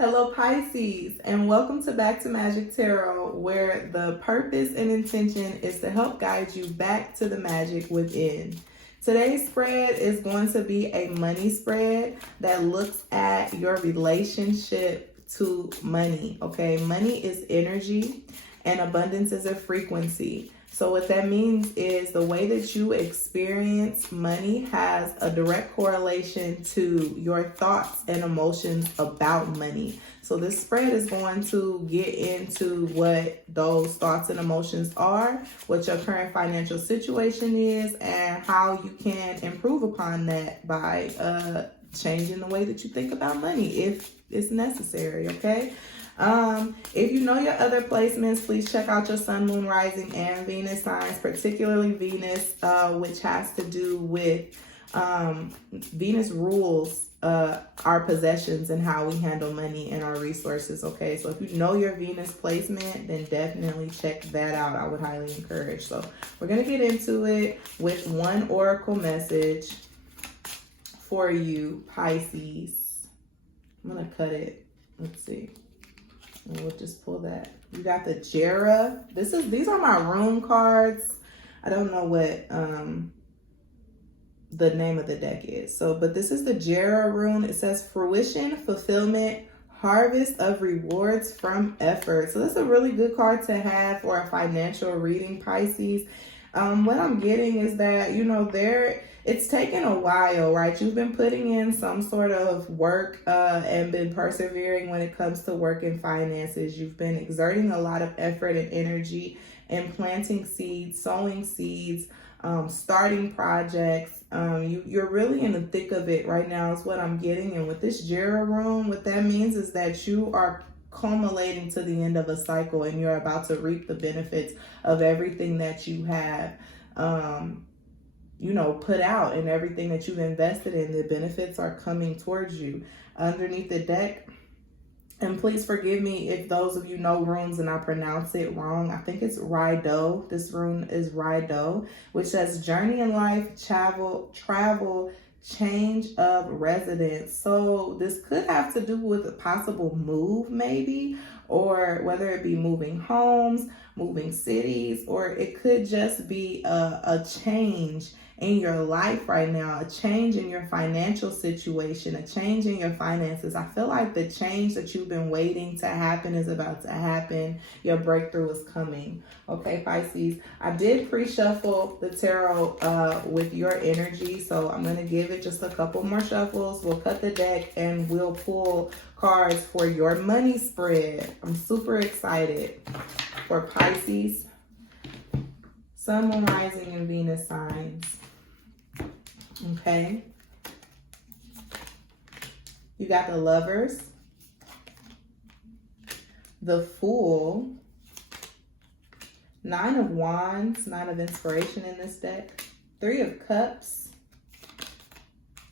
Hello Pisces, and welcome to Back to Magic Tarot, where the purpose and intention is to help guide you back to the magic within. Today's spread is going to be a money spread that looks at your relationship to money, okay? Money is energy and abundance is a frequency. So what that means is the way that you experience money has a direct correlation to your thoughts and emotions about money. So this spread is going to get into what those thoughts and emotions are, what your current financial situation is, and how you can improve upon that by changing the way that you think about money if it's necessary, okay? If you know your other placements, please check out your sun, moon, rising, and Venus signs, particularly Venus, which has to do with Venus rules our possessions and how we handle money and our resources, okay? So if you know your Venus placement, then definitely check that out. I would highly encourage. So we're going to get into it with one oracle message for you, Pisces. I'm going to cut it. Let's see. And we'll just pull that. You got the Jera. These are my room cards. I don't know what the name of the deck is. But this is the Jera rune. It says fruition, fulfillment, harvest of rewards from effort. So that's a really good card to have for a financial reading, Pisces. What I'm getting is that, it's taken a while, right? You've been putting in some sort of work and been persevering when it comes to work and finances. You've been exerting a lot of effort and energy in planting seeds, sowing seeds, starting projects. You're really in the thick of it right now is what I'm getting. And with this Jera rune, what that means is that you are culminating to the end of a cycle and you're about to reap the benefits of everything that you have put out and everything that you've invested in. The benefits are coming towards you. Underneath the deck, and please forgive me if those of you know runes and I pronounce it wrong. I think it's Rido. This rune is Rido, which says journey in life, travel, change of residence. So this could have to do with a possible move maybe, or whether it be moving homes, moving cities, or it could just be a change in your life right now, a change in your financial situation, a change in your finances. I feel like the change that you've been waiting to happen is about to happen. Your breakthrough is coming. Okay, Pisces. I did pre-shuffle the tarot with your energy, so I'm going to give it just a couple more shuffles. We'll cut the deck and we'll pull cards for your money spread. I'm super excited for Pisces, Sun, Moon, Rising, and Venus signs. Okay. You got the Lovers, the Fool, Nine of Wands, Nine of Inspiration in this deck, Three of Cups,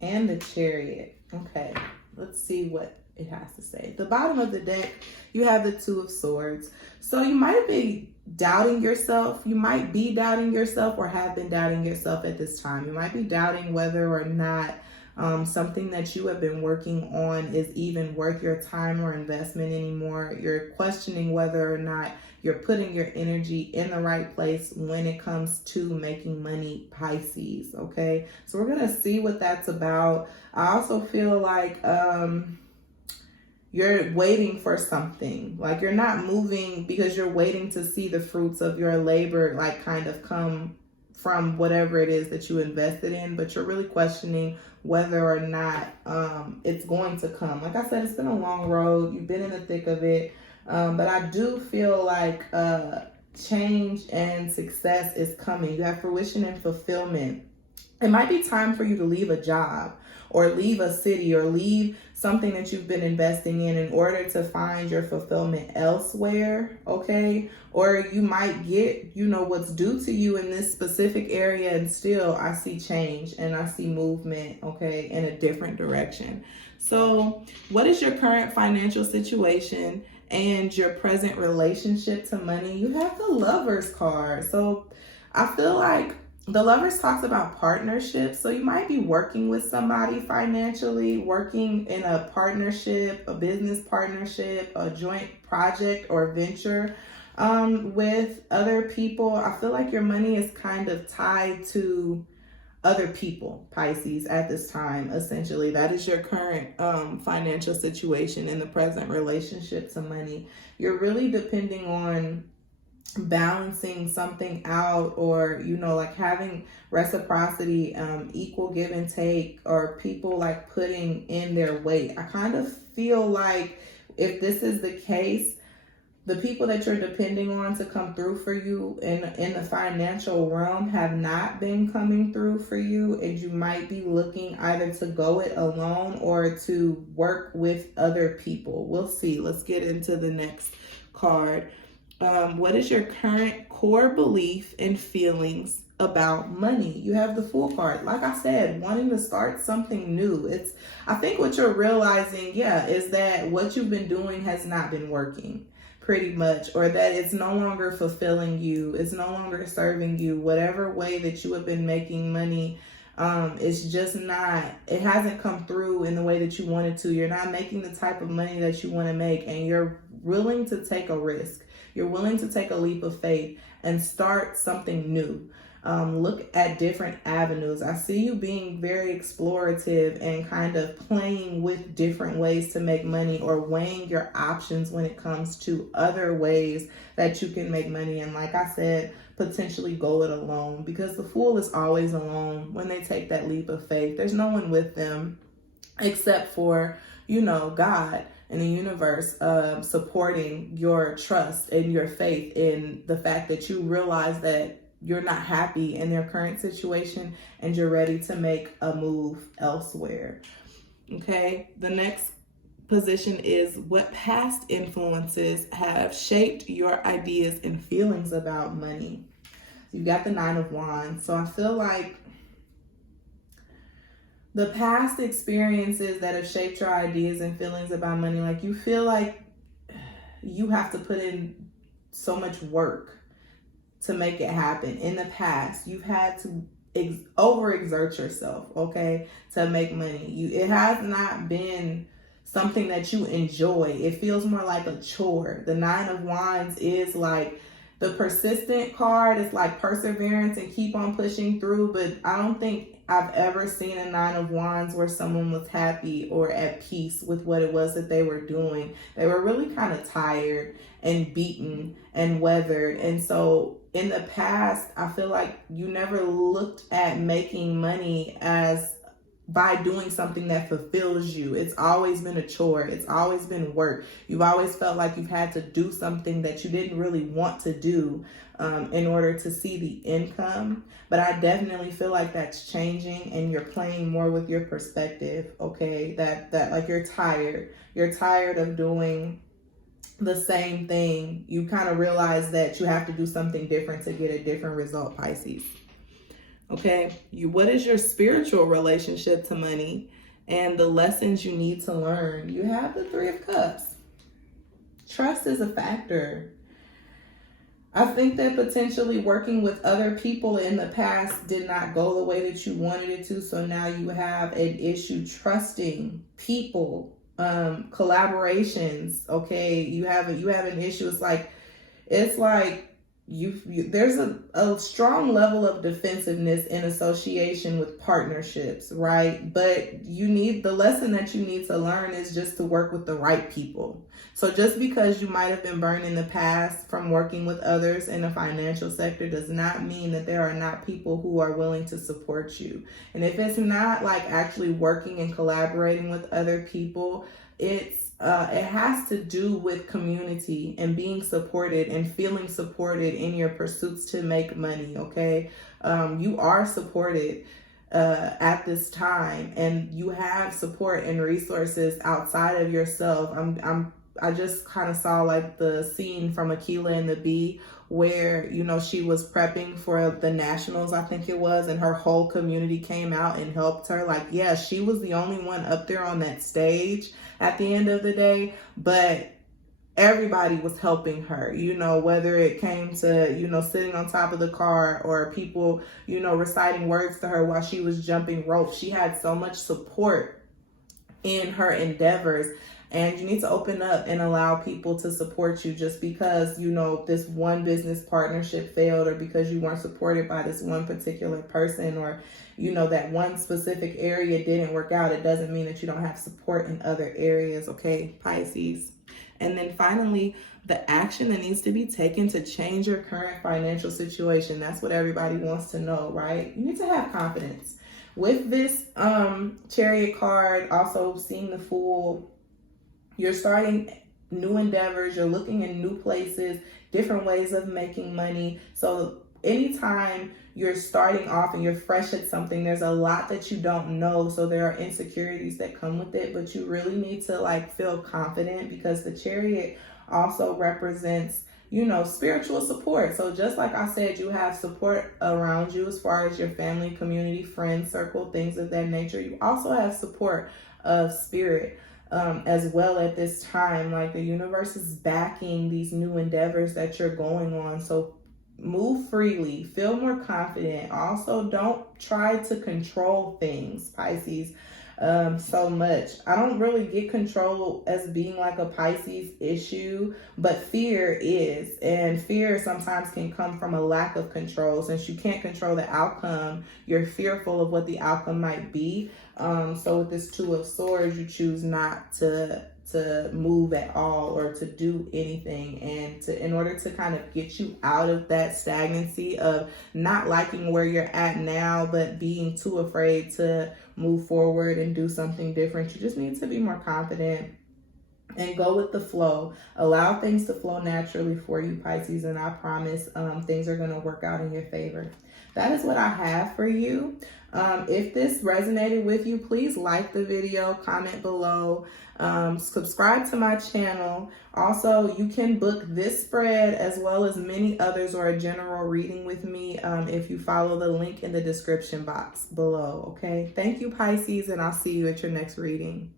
and the Chariot. Okay, let's see what it has to say. At the bottom of the deck, you have the Two of Swords. So you might be doubting yourself. You might be doubting yourself or have been doubting yourself at this time. You might be doubting whether or not something that you have been working on is even worth your time or investment anymore. You're questioning whether or not you're putting your energy in the right place when it comes to making money, Pisces, okay? So we're going to see what that's about. I also feel like you're waiting for something. Like you're not moving because you're waiting to see the fruits of your labor, like kind of come from whatever it is that you invested in, but you're really questioning whether or not it's going to come. Like I said, it's been a long road. You've been in the thick of it. But I do feel like change and success is coming. You have fruition and fulfillment. It might be time for you to leave a job or leave a city or leave something that you've been investing in order to find your fulfillment elsewhere, okay? Or you might get, what's due to you in this specific area, and still I see change and I see movement, okay, in a different direction. So what is your current financial situation and your present relationship to money? You have the Lovers card. So I feel like The Lovers talks about partnerships. So you might be working with somebody financially, working in a partnership, a business partnership, a joint project or venture with other people. I feel like your money is kind of tied to other people, Pisces, at this time. Essentially, that is your current financial situation in the present relationship to money. You're really depending on balancing something out, or like having reciprocity, equal give and take, or people like putting in their weight. I kind of feel like if this is the case, the people that you're depending on to come through for you in the financial realm have not been coming through for you, and you might be looking either to go it alone or to work with other people. We'll see. Let's get into the next card. What is your current core belief and feelings about money? You have the Fool card. Like I said, wanting to start something new. I think what you're realizing, is that what you've been doing has not been working pretty much, or that it's no longer fulfilling you. It's no longer serving you. Whatever way that you have been making money, it's just not, it hasn't come through in the way that you wanted to. You're not making the type of money that you want to make, and you're willing to take a risk. You're willing to take a leap of faith and start something new. Look at different avenues. I see you being very explorative and kind of playing with different ways to make money, or weighing your options when it comes to other ways that you can make money. And like I said, potentially go it alone, because the Fool is always alone when they take that leap of faith. There's no one with them except for, God and the universe, supporting your trust and your faith in the fact that you realize that you're not happy in their current situation and you're ready to make a move elsewhere. Okay, the next position is, what past influences have shaped your ideas and feelings about money? You've got the Nine of Wands. So I feel like the past experiences that have shaped your ideas and feelings about money, like you feel like you have to put in so much work to make it happen. In the past, you've had to overexert yourself, okay, to make money. It has not been something that you enjoy. It feels more like a chore. The Nine of Wands is like the persistent card. It's like perseverance and keep on pushing through, but I don't think I've ever seen a Nine of Wands where someone was happy or at peace with what it was that they were doing. They were really kind of tired and beaten and weathered. And so in the past, I feel like you never looked at making money as by doing something that fulfills you. It's always been a chore. It's always been work. You've always felt like you've had to do something that you didn't really want to do in order to see the income. But I definitely feel like that's changing, and you're playing more with your perspective, okay? That like you're tired. You're tired of doing the same thing. You kind of realize that you have to do something different to get a different result, Pisces. Okay, what is your spiritual relationship to money and the lessons you need to learn? You have the Three of Cups. Trust is a factor. I think that potentially working with other people in the past did not go the way that you wanted it to. So now you have an issue trusting people, collaborations. Okay, you have an issue. It's like there's a strong level of defensiveness in association with partnerships, right? But the lesson that you need to learn is just to work with the right people. So just because you might have been burned in the past from working with others in the financial sector does not mean that there are not people who are willing to support you. And if it's not like actually working and collaborating with other people, it has to do with community and being supported and feeling supported in your pursuits to make money, okay? You are supported at this time, and you have support and resources outside of yourself. I just kind of saw like the scene from Aquila and the Bee where, she was prepping for the nationals, I think it was, and her whole community came out and helped her. Like, yeah, she was the only one up there on that stage at the end of the day, but everybody was helping her, whether it came to, sitting on top of the car or people, reciting words to her while she was jumping rope. She had so much support in her endeavors. And you need to open up and allow people to support you. Just because, this one business partnership failed, or because you weren't supported by this one particular person, or, that one specific area didn't work out, it doesn't mean that you don't have support in other areas, okay, Pisces? And then finally, the action that needs to be taken to change your current financial situation. That's what everybody wants to know, right? You need to have confidence. With this Chariot card, also seeing the Fool, you're starting new endeavors, you're looking in new places, different ways of making money. So anytime you're starting off and you're fresh at something, there's a lot that you don't know. So there are insecurities that come with it, but you really need to feel confident, because the Chariot also represents, spiritual support. So just like I said, you have support around you as far as your family, community, friend circle, things of that nature. You also have support of spirit as well at this time. Like, the universe is backing these new endeavors that you're going on. So move freely, feel more confident. Also, don't try to control things, Pisces, so much. I don't really get control as being like a Pisces issue, but fear is. And fear sometimes can come from a lack of control. Since you can't control the outcome, you're fearful of what the outcome might be. So with this Two of Swords, you choose not to move at all, or to do anything, and in order to kind of get you out of that stagnancy of not liking where you're at now, but being too afraid to move forward and do something different. You just need to be more confident and go with the flow. Allow things to flow naturally for you, Pisces, and I promise things are going to work out in your favor. That is what I have for you. If this resonated with you, please like the video, comment below, subscribe to my channel. Also, you can book this spread as well as many others, or a general reading with me, if you follow the link in the description box below, okay? Thank you, Pisces, and I'll see you at your next reading.